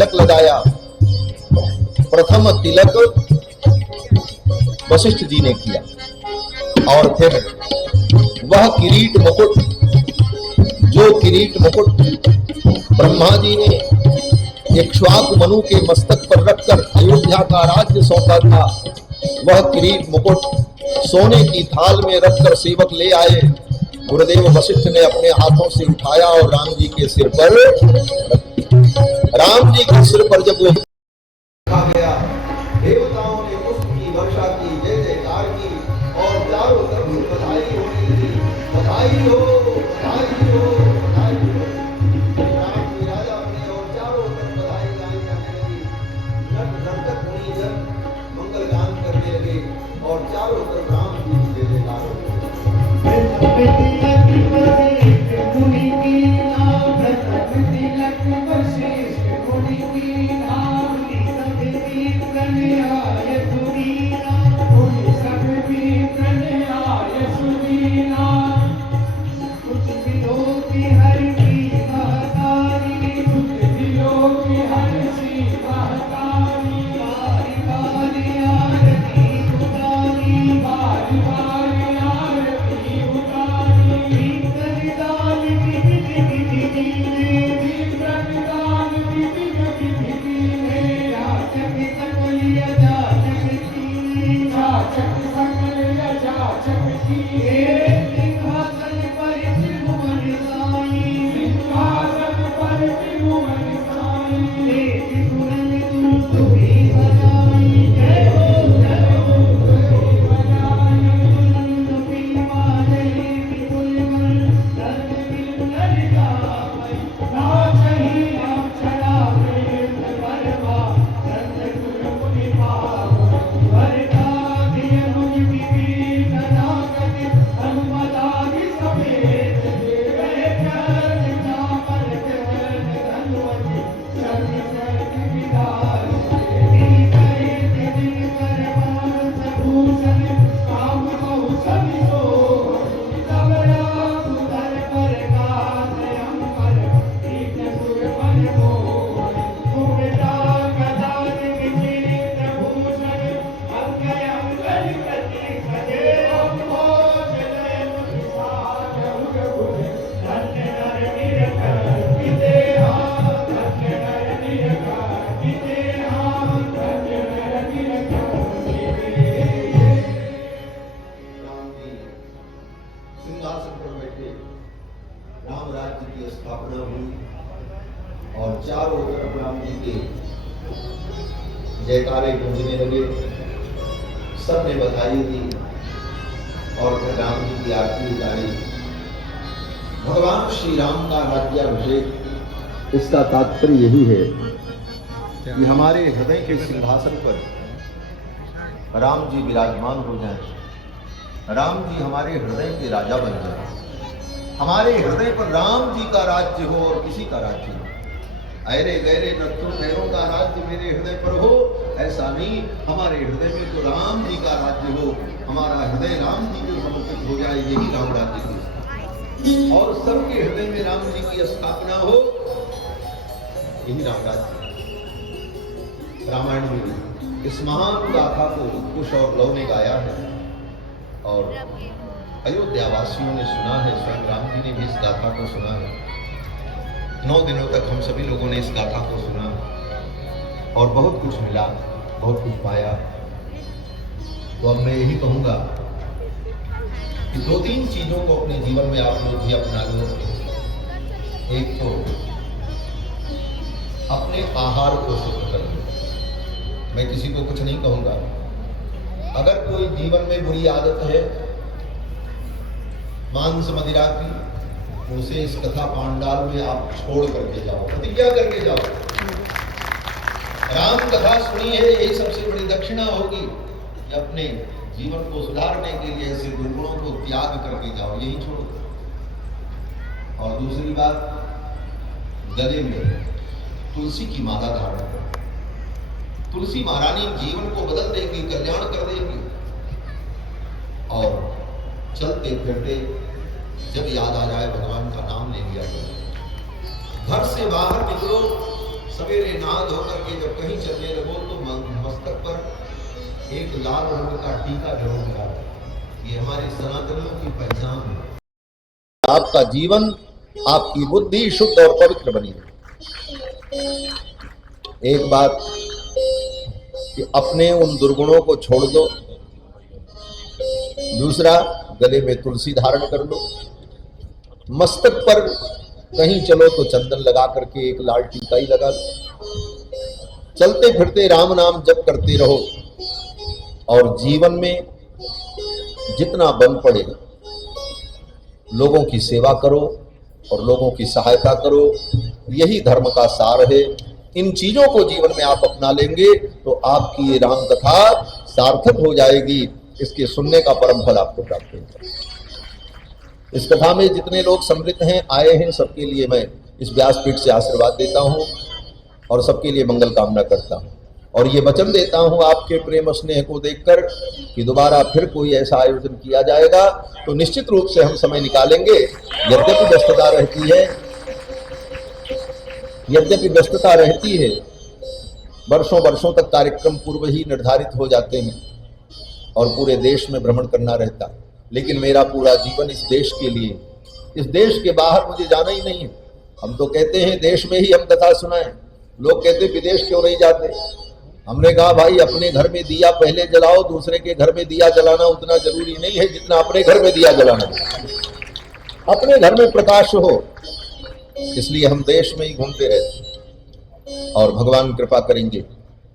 तिलक लगाया। प्रथम तिलक वशिष्ठ जी ने किया और फिर वह किरीट मुकुट, जो किरीट मुकुट ब्रह्मा जी ने इक्ष्वाकु मनु के मस्तक पर रखकर अयोध्या का राज्य सौंपा था, वह किरीट मुकुट सोने की थाल में रखकर सेवक ले आए। गुरुदेव वशिष्ठ ने अपने हाथों से उठाया और राम जी के सिर पर, राम जी के सिर पर जब वो रखा गया, देवताओं ने पुष्प की वर्षा की, जय जयकार की और चारों तरफ से बधाई हो रही थी। बधाई हो, बधाई हो, बधाई हो। राम जी राजा बने और चारों तरफ बधाई गाई जाने लगी। नर्तक मुनि जन मंगल गान करने लगे और चारों तरफ राम जी की जय जयकार हो रही। और चारों तरफ राम जी के जयकारे गूंजने लगे। सबने बधाई दी और फिर राम जी की आरती उतारी। भगवान श्री राम का राज्याभिषेक, इसका तात्पर्य यही है कि हमारे हृदय के सिंहासन पर राम जी विराजमान हो जाएं। राम जी हमारे हृदय के राजा बन जाएं। हमारे हृदय पर राम जी का राज्य हो और किसी का राज्य हो। अरे गहरे नत्थों पैरों का राज्य मेरे हृदय पर हो, ऐसा नहीं। हमारे हृदय में तो राम जी का राज्य हो, हमारा हृदय राम जी को समर्पित हो जाए, यही राम राज्य की, और सबके हृदय में राम जी की स्थापना हो, यही राम राज्य। रामायण में इस महान गाथा को कुश और लव ने गाया है और अयोध्या वासियों ने सुना है, स्वयं राम जी ने भी इस गाथा को सुना है। 9 दिनों तक हम सभी लोगों ने इस गाथा को सुना और बहुत कुछ मिला, बहुत कुछ पाया। तो अब मैं यही कहूंगा कि 2-3 चीजों को अपने जीवन में आप लोग भी अपना लो। एक तो अपने आहार को शुद्ध कर लो। मैं किसी को कुछ नहीं कहूंगा। अगर कोई जीवन में बुरी आदत है मांस मदिरा की, उसे इस कथा पांडाल में आप छोड़ करके जाओ, प्रतिज्ञा करके जाओ। राम कथा सुनी है, यही सबसे बड़ी दक्षिणा होगी कि अपने जीवन को सुधारने के लिए ऐसे दुर्गुणों को त्याग करके जाओ, यही छोड़ो। और दूसरी बात, गले में तुलसी की माला धारण करो। तुलसी महारानी जीवन को बदल देंगी, कल्याण कर देंगी। और चलते फिरते जब याद आ जाए भगवान का नाम ले लिया करो। घर से बाहर निकलो सवेरे नहा धोकर के जब कहीं चलने लगो तो मस्तक पर एक लाल रंग का टीका जरूर लगा। ये हमारे सनातनियों की पहचान है। आपका जीवन, आपकी बुद्धि शुद्ध और पवित्र बनी रहे। एक बात कि अपने उन दुर्गुणों को छोड़ दो। दूसरा, गले में तुलसी धारण कर लो। मस्तक पर कहीं चलो तो चंदन लगा करके एक लाल टीका ही लगा दो। चलते फिरते राम नाम जप करते रहो और जीवन में जितना बन पड़े लोगों की सेवा करो और लोगों की सहायता करो। यही धर्म का सार है। इन चीजों को जीवन में आप अपना लेंगे तो आपकी ये राम कथा सार्थक हो जाएगी। इसके सुनने का परम फल आपको प्राप्त होगा। इस कथा में जितने लोग सम्मिलित हैं, आए हैं, सबके लिए मैं इस व्यासपीठ से आशीर्वाद देता हूं और सबके लिए मंगल कामना करता हूं। और ये वचन देता हूं आपके प्रेम स्नेह को देखकर कि दोबारा फिर कोई ऐसा आयोजन किया जाएगा तो निश्चित रूप से हम समय निकालेंगे। यद्यपि व्यस्तता रहती है, वर्षों वर्षों तक कार्यक्रम पूर्व ही निर्धारित हो जाते हैं और पूरे देश में भ्रमण करना रहता, लेकिन मेरा पूरा जीवन इस देश के लिए, इस देश के बाहर मुझे जाना ही नहीं है। हम तो कहते हैं देश में ही हम कथा सुनाएं, लोग कहते विदेश क्यों नहीं जाते। हमने कहा भाई अपने घर में दिया पहले जलाओ, दूसरे के घर में दिया जलाना उतना जरूरी नहीं है जितना अपने घर में दिया जलाना। अपने घर में प्रकाश हो, इसलिए हम देश में ही घूमते रहते और भगवान कृपा करेंगे,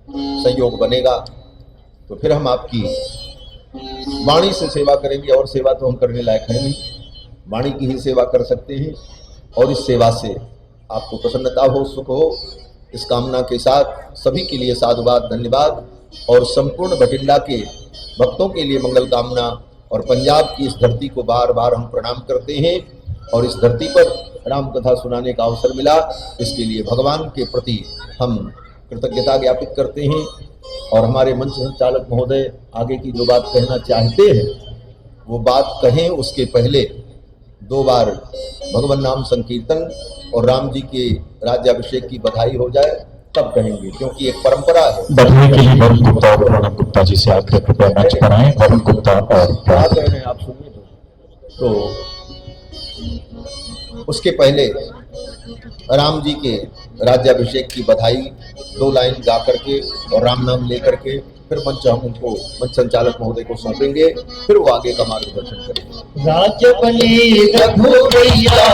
संयोग बनेगा तो फिर हम आपकी वाणी से सेवा करेंगे। और सेवा तो हम करने लायक है नहीं, वाणी की ही सेवा कर सकते हैं। और इस सेवा से आपको प्रसन्नता हो, सुख हो, इस कामना के साथ सभी के लिए साधुवाद, धन्यवाद। और संपूर्ण भटिंडा के भक्तों के लिए मंगल कामना। और पंजाब की इस धरती को बार बार हम प्रणाम करते हैं और इस धरती पर राम कथा सुनाने का अवसर मिला, इसके लिए भगवान के प्रति हम कृतज्ञता ज्ञापित करते हैं। और हमारे मंच संचालक महोदय आगे की जो बात कहना चाहते हैं वो बात कहें, उसके पहले 2 बार भगवान नाम संकीर्तन और राम जी के राज्याभिषेक की बधाई हो जाए तब कहेंगे, क्योंकि एक परंपरा है। बधाई के लिए वरुण गुप्ता और प्रणब गुप्ता जी से आग्रह कृपया मंच पर आए। वरुण गुप्ता और क्या कह रहे हैं आप सुनिए। तो उसके पहले राम जी के राज्याभिषेक की बधाई 2 लाइन गा करके और राम नाम लेकर के फिर मंच हम उनको मंच संचालक महोदय को सौंपेंगे, फिर वो आगे का मार्गदर्शन करेंगे। राज्य बली रघुवैया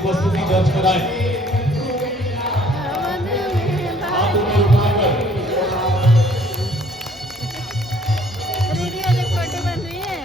उपस्थिति दर्ज कराएं। हाथ ऊपर उठाकर दीदी वाली फोटो बन रही है।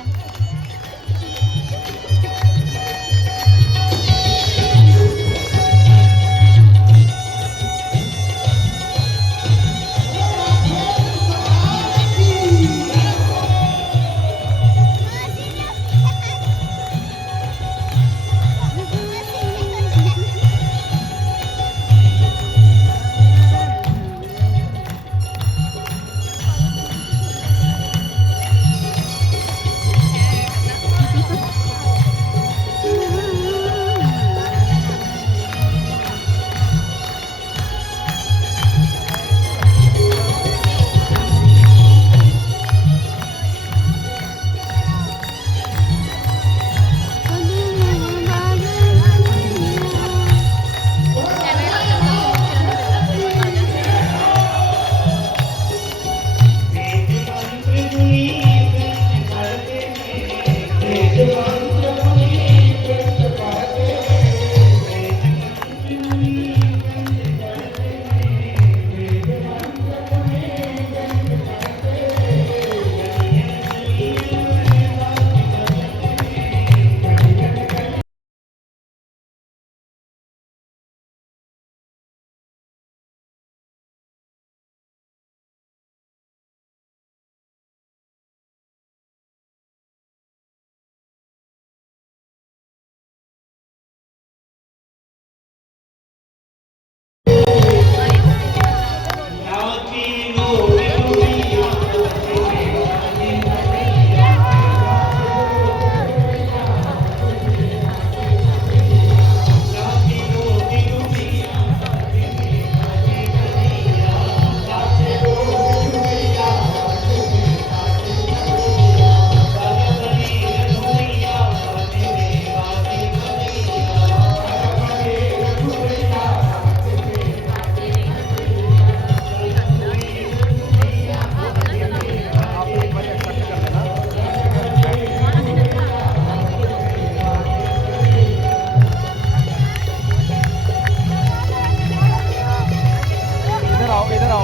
इधर आओ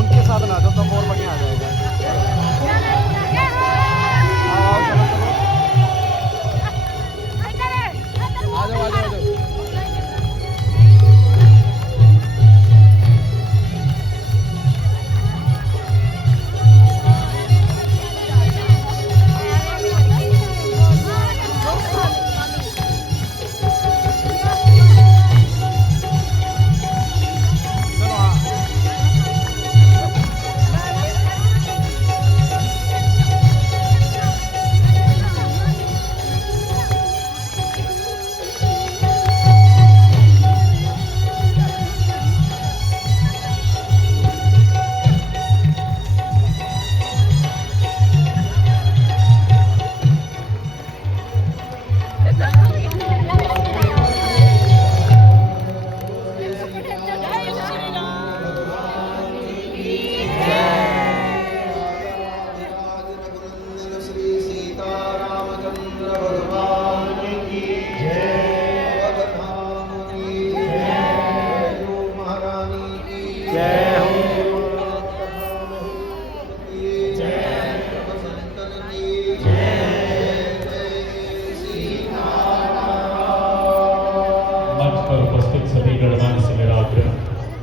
उनके साथ ना जाओ तब और बढ़िया आ जाएगा। आओ आओ चलो चलो आ जाओ आ जाओ आ जाओ। मंच पर उपस्थित सभी गणमान्य से मेरा आग्रह,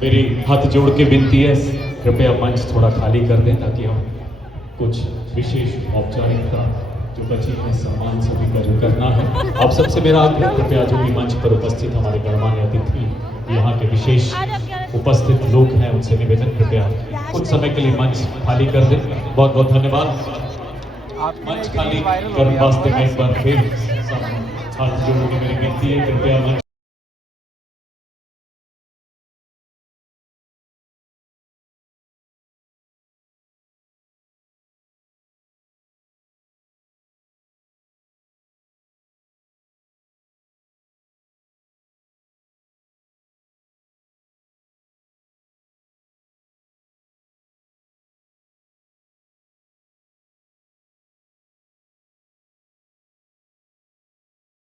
मेरी हाथ जोड़ के विनती है, कृपया मंच थोड़ा खाली कर दें ताकि हम कुछ विशेष औपचारिकता जो बची है सम्मान सभी को करना है। आप सबसे मेरा आग्रह, कृपया जो भी मंच पर उपस्थित हमारे गणमान्य अतिथि यहाँ के विशेष उपस्थित लोग हैं उनसे निवेदन, कृपया कुछ समय के लिए मंच खाली कर दें। बहुत बहुत धन्यवाद। मंच खाली कर वास्ते मैं एक बार फिर सब हाथ जोड़ के मेरी विनती है, कृपया मंच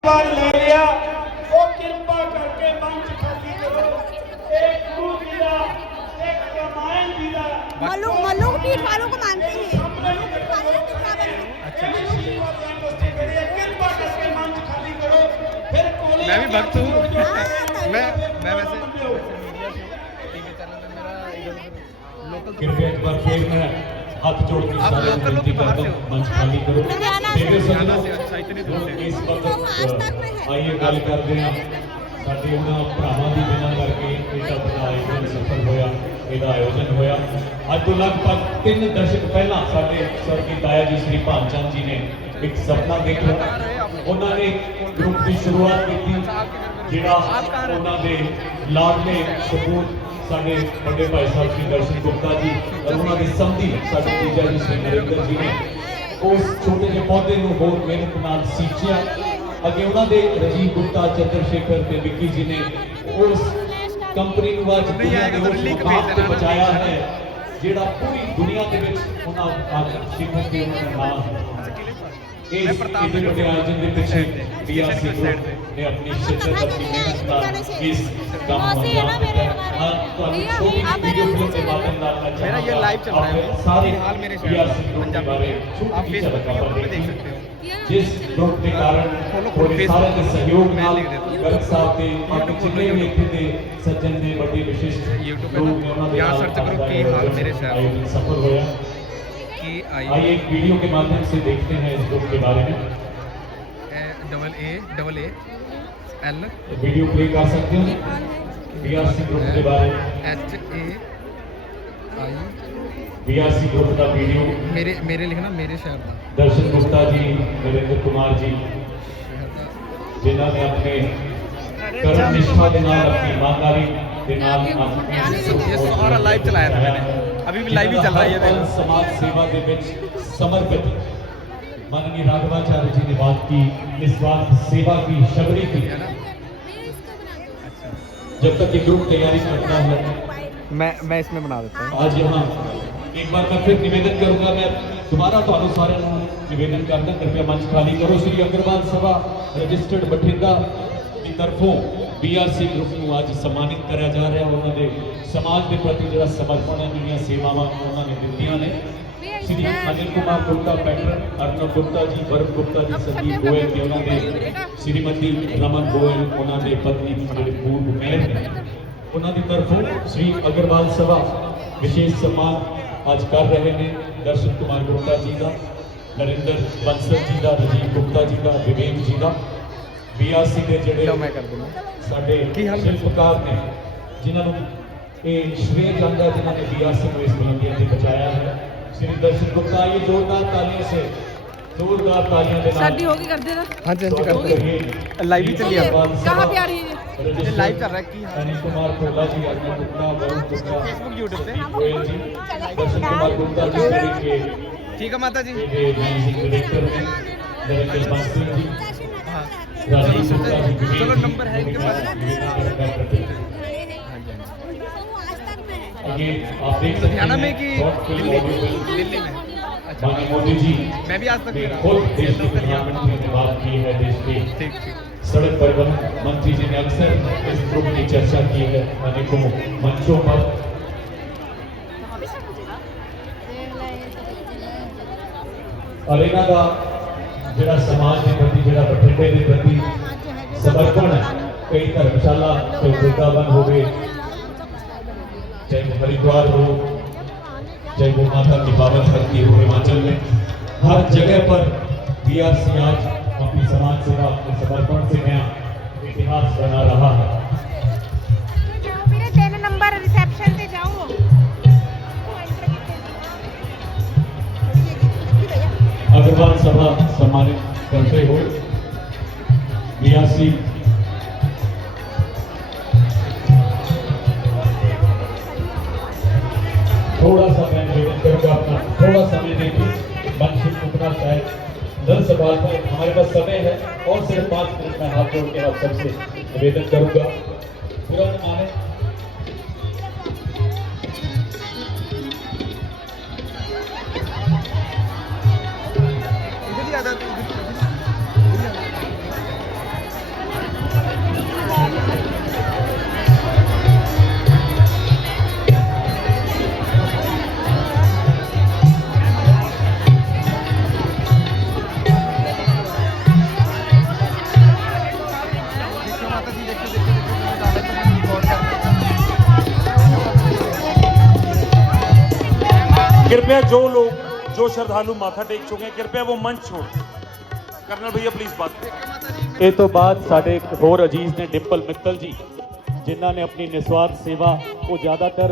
ले लिया वो कृपा तू मैं वैसे मीडिया से टीवी चैनल पे मेरा इधर लोकल कृपया एक बार फिर मैं हाथ जोड़ के आप सारे लोकल विनती करता हूं मंच खाली करो मेरे लुधियाना सजनों से अच्छा इतनी दूर से इस वक्त आइए गल करते हैं ਸਾਡੇ ਉਹਨਾਂ ਭਰਾਵਾਂ ਦੀ ਬਿਨਾਂ ਕਰਕੇ ਇਹਦਾ ਬੜਾ ਆਯੋਜਨ ਸਫਲ ਹੋਇਆ ਇਹਦਾ ਆਯੋਜਨ ਹੋਇਆ ਅੱਜ ਤੋਂ ਲਗਭਗ 3 ਦਸ਼ਕ ਪਹਿਲਾਂ ਸਾਡੇ ਸਵਰਗੀ ਤਾਇਆ ਜੀ ਸ੍ਰੀ ਭਾਨ ਚੰਦ ਜੀ ਨੇ ਇੱਕ ਸੁਪਨਾ ਦੇਖਿਆ ਉਹਨਾਂ ਨੇ ਗਰੁੱਪ ਦੀ ਸ਼ੁਰੂਆਤ ਕੀਤੀ ਜਿਹੜਾ ਉਹਨਾਂ ਦੇ ਲਾਡਲੇ ਸਪੂਤ ਸਾਡੇ ਵੱਡੇ ਭਾਈ ਸਾਹਿਬ ਸ੍ਰੀ ਦਰਸ਼ਨ ਗੁਪਤਾ ਜੀ ਔਰ ਉਹਨਾਂ ਦੇ ਸੰਧੀ ਸਾਡੇ ਜੀਜਾ ਜੀ ਸ੍ਰੀ ਨਰਿੰਦਰ ਜੀ ਨੇ ਉਸ ਛੋਟੇ ਜਿਹੇ ਪੌਦੇ ਨੂੰ ਹੋਰ ਮਿਹਨਤ ਨਾਲ ਸੀਂਚਿਆ ਅੱਗੇ ਉਹਨਾਂ ਦੇ ਰਜੀਵ ਗੁਪਤਾ ਚੰਦਰਸ਼ੇਖਰ ਤੇ ਵਿੱਕੀ ਜੀ ਨੇ ਉਸ ਕੰਪਨੀ ਨੂੰ ਅੱਜ ਦੁਨੀਆ ਦੇ ਉਸ ਮੁਕਾਮ ਤੇ ਪਹੁੰਚਾਇਆ ਹੈ ਜਿਹੜਾ ਪੂਰੀ ਦੁਨੀਆ ਦੇ ਵਿੱਚ ਉਹਨਾਂ ਆਸ਼ਿਕਾਂ ਤੇ ਉਹਨਾਂ ਦਾ ਨਾਮ ਇਸ ਇਹਦੇ ਵੱਡੇ ਆਯੋਜਨ ਦੇ ਪਿੱਛੇ BRC ਗਰੁੱਪ ਨੇ ਆਪਣੀ ਸ਼ਿੱਦਤ ਆਪਣੀ ਮਿਹਨਤ ਨਾਲ ਇਸ ਕੰਮ ਨੂੰ ਅੰਜਾਮ ਦਿੱਤਾ ਹਾਂ ਤੁਹਾਨੂੰ ਛੋਟੀ ਵੀਡੀਓ ਫਿਲਮ ਦੇ ਮਾਧਿਅਮ ਨਾਲ ਮੈਂ मेरा ये लाइव चल रहा है ਸਾਰੇ फिलहाल मेरे BRC गroup के बारे आप फेसबुक पे देख सकते हो जिस ग्रुप के कारण थोड़े सारे के सहयोग नाल गर्ग साहब के बाकी जितने भी इत्थे दे सज्जन ने बड़े विशिष्ट YouTube लोग पे ने उन्होंने यहाँ सर्च करो कि हाल मेरे शहर आयोजन सफल होया कि आइए एक वीडियो के माध्यम से देखते हैं इस ग्रुप के बारे में AA L वीडियो प्ले कर सकते हो BRC ग्रुप के बारे में HAI BRC ग्रुप का वीडियो मेरे लिखना मेरे शहर का दर्शन गुप्ता जी नरेंद्र कुमार जी शहर का जिन्हों ने अपने कर्म निष्ठा के नाल अपनी ईमानदारी के नाल ये सारा लाइव चलाया था मैंने अभी भी लाइव ही चल रहा है ये देखो समाज सेवा के विच समर्पित माननीय राघवाचार्य जी ने बात की निस्वार्थ सेवा की शबरी की है ना जब तक ये ग्रुप तैयारी करता है मैं इसमें बना देता हूँ आज यहाँ एक बार मैं फिर निवेदन करूंगा मैं दोबारा तो सारे निवेदन करता कृपया मंच खाली करो श्री अग्रवाल सभा रजिस्टर्ड बठिंडा की तरफों BRC ग्रुप ਨੂੰ ਅੱਜ सम्मानित करा जा रहा उन्होंने समाज के प्रति जो समर्पण है जिहड़ियां सेवावां उन्होंने दित्तियां ने श्री अनिल कुमार गुप्ता पैटर्न अर्नव गुप्ता जी वरुण गुप्ता जी संदीप गोयल के उन्होंने श्रीमती रमन गोयल उन्होंने पत्नी जिहड़े पूर्व मेयर ने उन्होंने तरफों श्री अग्रवाल सभा विशेष सम्मान आज कर रहे हैं दर्शन कुमार गुप्ता जी का नरेंद्र बंसल जी का राजीव गुप्ता जी का विवेक जी का BRC के लो जिहड़े मैं कर दूंगा साडे शिल्पकार ने जिन्होंने ये श्रेय जाता है जिन्होंने BRC को इस बुलंदियां से बचाया है श्री दर्शन गुप्ता ये जोरदार तालियों से जोरदार तालियां के शादी होगी कर देना हाँ जी हाँ जी कर दो लाइव ही चलिए कहाँ पे आ रही है ये लाइव चल रहा है कि अनिल कुमार कोला जी अर्जुन गुप्ता वरुण गुप्ता फेसबुक यूट्यूब पे गोयल जी दर्शन कुमार गुप्ता जी के ठीक है माता जी मैनेजिंग डायरेक्टर हैं नरेंद्र बंसल जी हाँ राजीव गुप्ता जी विवेक चलो जी, नंबर है इनके पास आगे आप देख सकते लुधियाना हैं में कि शॉर्ट फिल्म ऑडियो दिल्ली में अच्छा माननीय मोदी जी मैं भी आज तक ने मेरा खुद देश के प्रधानमंत्री ने बात की है देश के ठीक ठीक सड़क परिवहन मंत्री जी ने अक्सर इस ग्रुप की चर्चा की है अनेकों मंचों पर और इन्हों का जोड़ा समाज के प्रति जोड़ा बठिंडे के प्रति समर्पण है कई धर्मशाला कोई वृंदावन हो गए चाहे वो हरिद्वार हो चाहे वो माता की पावन धरती हो हिमाचल में हर जगह पर BRC आज अपनी समाज सेवा अपने समर्पण से नया इतिहास बना रहा है मेरे 3 नंबर रिसेप्शन पे जाओ अग्रवाल सभा सम्मानित करते हुए BRC थोड़ा सा मैं निवेदन करूंगा अपना थोड़ा समय देंगे मंच से उतना शायद 10 सवाल पर हमारे पास समय है और सिर्फ 5 मिनट में हाथ जोड़ के आप सबसे निवेदन करूंगा पूरा माने इधर ही आ जाते माता जी कृपया जो लोग जो श्रद्धालु माथा टेक चुके हैं कृपया वो मंच छोड़। कर्नल भैया प्लीज बात करें। ਇਹ ਤੋਂ ਬਾਅਦ ਸਾਡੇ ਇੱਕ ਹੋਰ ਅਜੀਜ਼ ਨੇ ਡਿੰਪਲ ਮਿੱਤਲ ਜੀ, ਜਿਨ੍ਹਾਂ ਨੇ ਆਪਣੀ ਨਿਸਵਾਰਥ ਸੇਵਾ, ਉਹ ਜ਼ਿਆਦਾਤਰ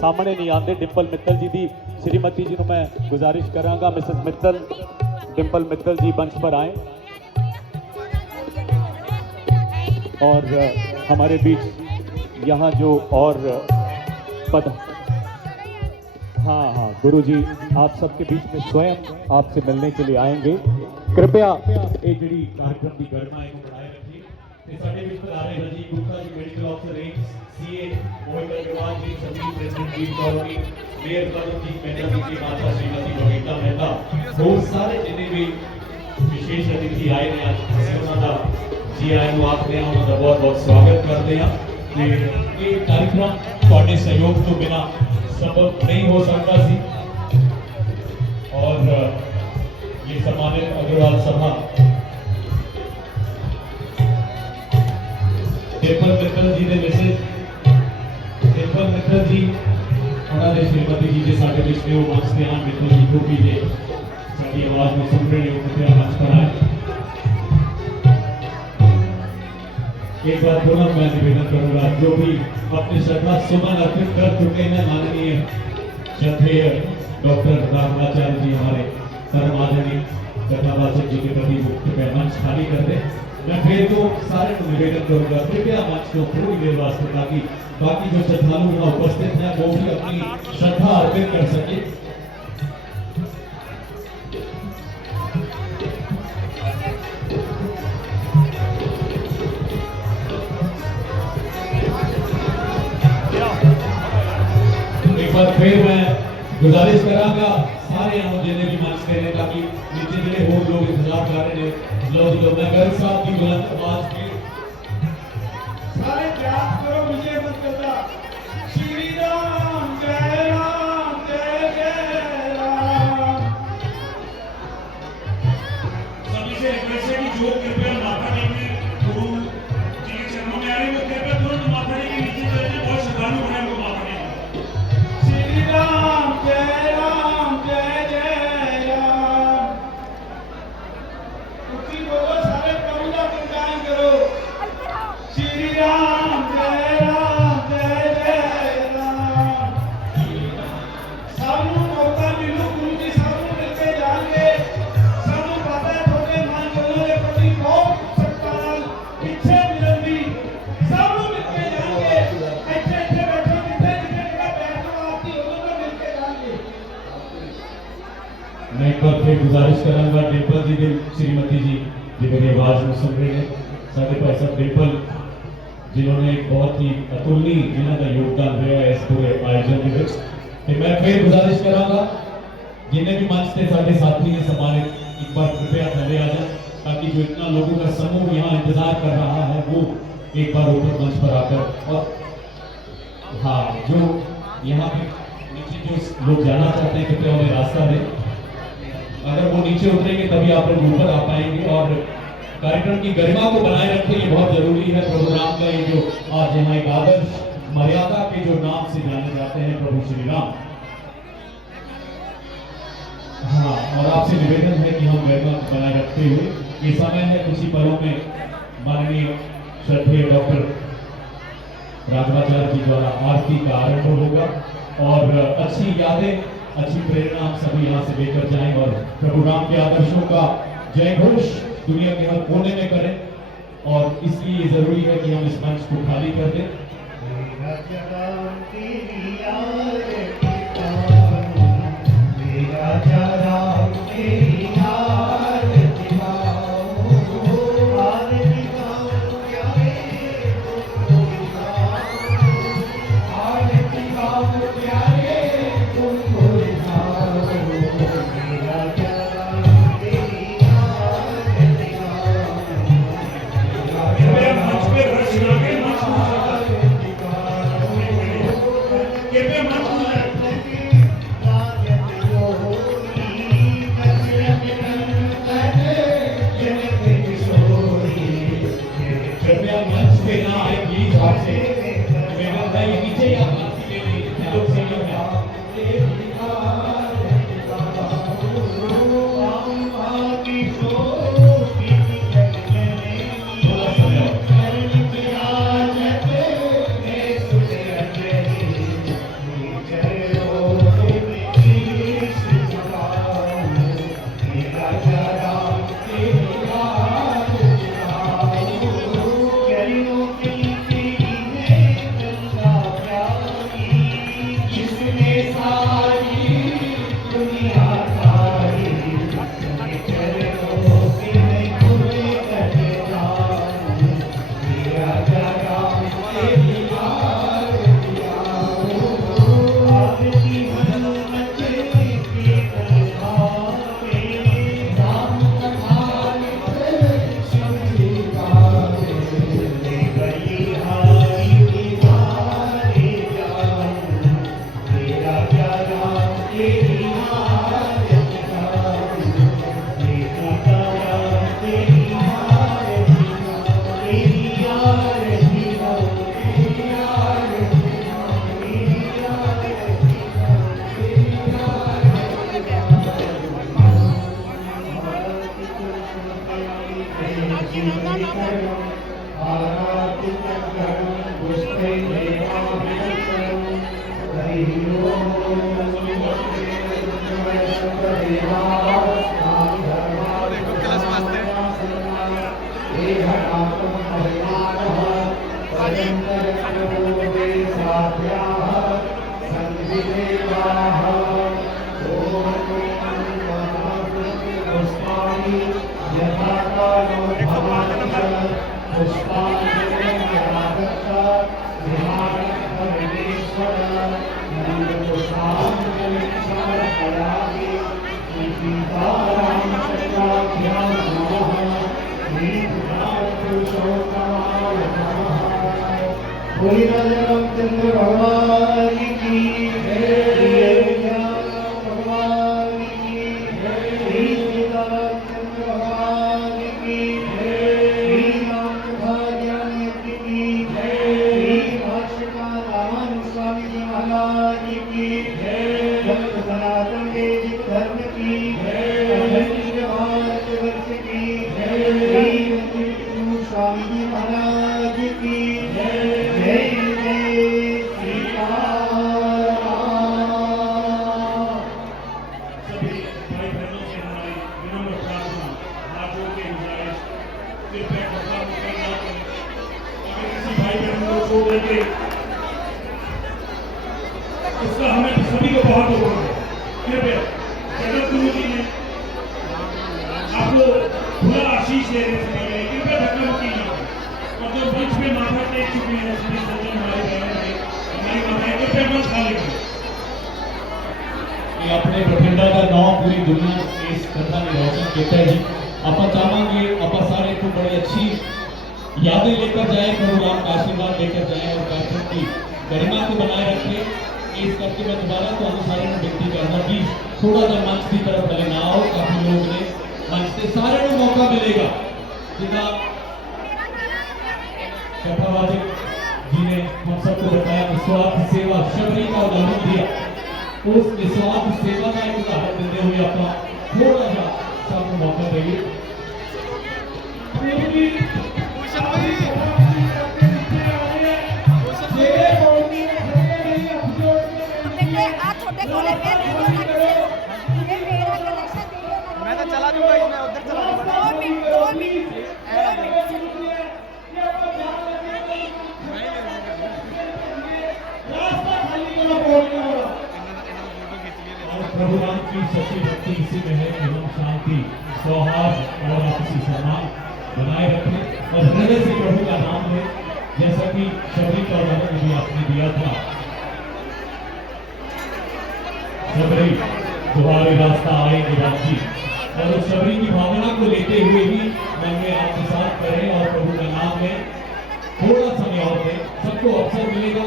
ਸਾਹਮਣੇ ਨਹੀਂ ਆਉਂਦੇ। ਡਿੰਪਲ ਮਿੱਤਲ ਜੀ ਦੀ श्रीमती जी ਨੂੰ मैं गुजारिश करांगा, मिसेस मित्तल, डिंपल मित्तल जी मंच पर आए और हमारे बीच यहाँ जो और पद, हाँ गुरु जी आप सबके बीच में स्वयं आपसे मिलने के लिए आएंगे। कृपया ये जी कार्यक्रम की गरिमा है बनाए रखिए। साढ़े बीच पर आ रहे Rajiv Gupta ji, medical officer AIIMS, CA Mohit Agarwal जी, सचिव प्रेसिडेंट वीर कॉलोनी, मेयर पदम जी, मेहता जी, माता श्रीमती बबीता मेहता, बहुत सारे जिन्हें भी विशेष अतिथि आए ने आज उन्होंने जी आए ਨੂੰ आपने उन्होंने बहुत बहुत स्वागत करते हैं। ये कार्यक्रम ਤੁਹਾਡੇ सहयोग तो बिना संभव नहीं हो सकता सी और ये सम्मानित अग्रवाल सभा डिंपल मित्तल जी ने मैसेज, डिंपल मित्तल जी उन्होंने श्रीमती जी के साथ पिछले वो मंच से आन मित्तल जी को कीजिए साड़ी आवाज में सुन रहे हो, कृपया मंच पर आए। एक बार पुनः मैं निवेदन करूंगा, जो भी अपनी श्रद्धा सुमन अर्पित कर चुके हैं माननीय श्रद्धेय डॉक्टर राघवाचार्य जी, हमारे परम आदरणीय कथावाचक जी के प्रति कृपया मंच खाली कर दे। मैं फिर तो सारे को निवेदन करूंगा, कृपया मंच को थोड़ी देर वास्ते, ताकि बाकी जो श्रद्धालु यहाँ उपस्थित हैं वो भी अपनी श्रद्धा अर्पित कर सके। एक बार फिर मैं गुजारिश करांगा सारे हम जिन्हें भी मंच करें, ताकि नीचे जिले और लोग इंतजार कर रहे हैं लोग मैं गर्व साहब की बुलंद आवाज में सारे प्रयास करो, विजय मत करना। श्री राम जय राम जय जय राम। सभी से रिक्वेस्ट है कि जो कृपया माथा टेकने गुरु जी के चरणों में आ रहे हैं वो कृपया तुरंत माथा टेक के नीचे चले जाएं, बहुत श्रद्धालु हैं वो माथा टेक। श्री राम जय जय राम। उसी बोलो, सारे प्रभु का गुणगान करो। श्री राम जय जय राम। सानू मौका मिलू गुरु जी, सानू मिलके जाएंगे। सानू पता है थोड़े मान चलो के प्रति बहुत सत्कार पीछे मिलन दी। सानू मिलके जाएंगे, ऐसे ऐसे बैठो जिथे जिथे जगह बैठना आपकी उन्होंने मिलके जाएंगे। मैं एक बार फिर गुजारिश करांगा डिंपल जी के श्रीमती जी जी मेरी आवाज में सुन रहे हैं, साढ़े भाई साहब डिंपल जिन्होंने एक बहुत ही अतुलनीय जिन्होंने योगदान दिया है इस पूरे आयोजन के विच। मैं फिर गुजारिश करांगा जिन्हें भी मंच से साढ़े साथी ने सम्मानित एक बार कृपया पहले आ जाए, ताकि जो इतना लोगों का समूह यहाँ इंतजार कर रहा है वो एक बार ऊपर मंच पर आकर, और हाँ जो यहाँ पे नीचे जो लोग जाना चाहते हैं कृपया उन्हें रास्ता दें। अगर वो नीचे उतरेंगे तभी आप लोग ऊपर आ पाएंगे और कार्यक्रम की गरिमा को बनाए रखें, ये बहुत जरूरी है। प्रोग्राम का ये जो आज यहाँ एक आदर्श मर्यादा के जो नाम से जाने जाते हैं प्रभु श्री राम, हाँ, और आपसे निवेदन है कि हम गरिमा को बनाए रखते हुए ये समय है कुछ ही पलों में माननीय श्रद्धेय डॉक्टर राघवाचार्य जी द्वारा आरती का आरंभ होगा और अच्छी यादें, अच्छी प्रेरणा हम सभी यहाँ से लेकर जाएं और प्रभु राम के आदर्शों का जय घोष दुनिया के हर कोने में करें। और इसलिए जरूरी है कि हम इस मंच को खाली कर दें। कृपया मंच ना आए प्लीज आपसे निवेदन है, ये नीचे या आपकी ले लीजिए लोग सीढ़ियों में थोड़ा समय और। बोली राजा रामचंद्र भगवान की भगवान की श्री सीता रामचंद्र भगवान की श्री राम कथा ज्ञान की श्री भाष्यकार रामानंद स्वामी जी महाराज की जगत सनातन वैदिक धर्म की अखंड भारत वर्ष की श्री स्वामी जी महाराज की उसका हमें सभी को बहुत दुख है। कृपया जगत गुरु जी ने आपको खुला आशीष देने से पहले कृपया धक्का मत कीजिए और जो मंच पे माथा टेक चुके हैं सभी सज्जन हमारे बहन हमारी माताएं कृपया मंच खा लेंगे। अपने बठिंडा का नाम पूरी दुनिया इस कथा में रोशन किया जी। अपन चाहेंगे अपन सारे को बड़ी अच्छी यादें लेकर जाए, प्रभु राम का आशीर्वाद लेकर जाए और कार्यक्रम की गरिमा को बनाए रखें। इस करके मैं दोबारा तो हम सारे में विनती करना कि थोड़ा सा मंच की तरफ भले ना आओ, काफी लोग ने मंच से सारे को मौका मिलेगा। जितना कथावाचक जी ने हम सबको बताया निस्वार्थ सेवा शबरी का उदाहरण दिया, उस निस्वार्थ सेवा का एक उदाहरण देते हुए अपना थोड़ा सा सबको मौका देंगे। मैं तो चला दूंगा, मैं उधर चला दूंगा। प्रभु राम की सच्ची भक्ति इसी में है कि हम शांति, सौहार्द और आपसी सम्मान बनाए रखें और हृदय से प्रभु का नाम लें, जैसा कि शबरी का उदाहरण भी आपने दिया था। शबरी तुम्हारे रास्ता आएंगे राजी, और उस शबरी की भावना को लेते हुए ही मन में आपके साथ करें और प्रभु का नाम लें। थोड़ा समय और दें, सबको अवसर मिलेगा।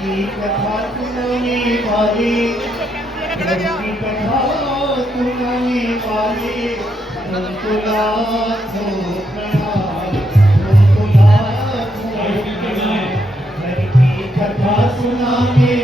कथा सुनाने वाले, कथा सुनाने वाले तुमको लाखों प्रणाम, तुमको लाखों प्रणाम। घर की कथा सुनाने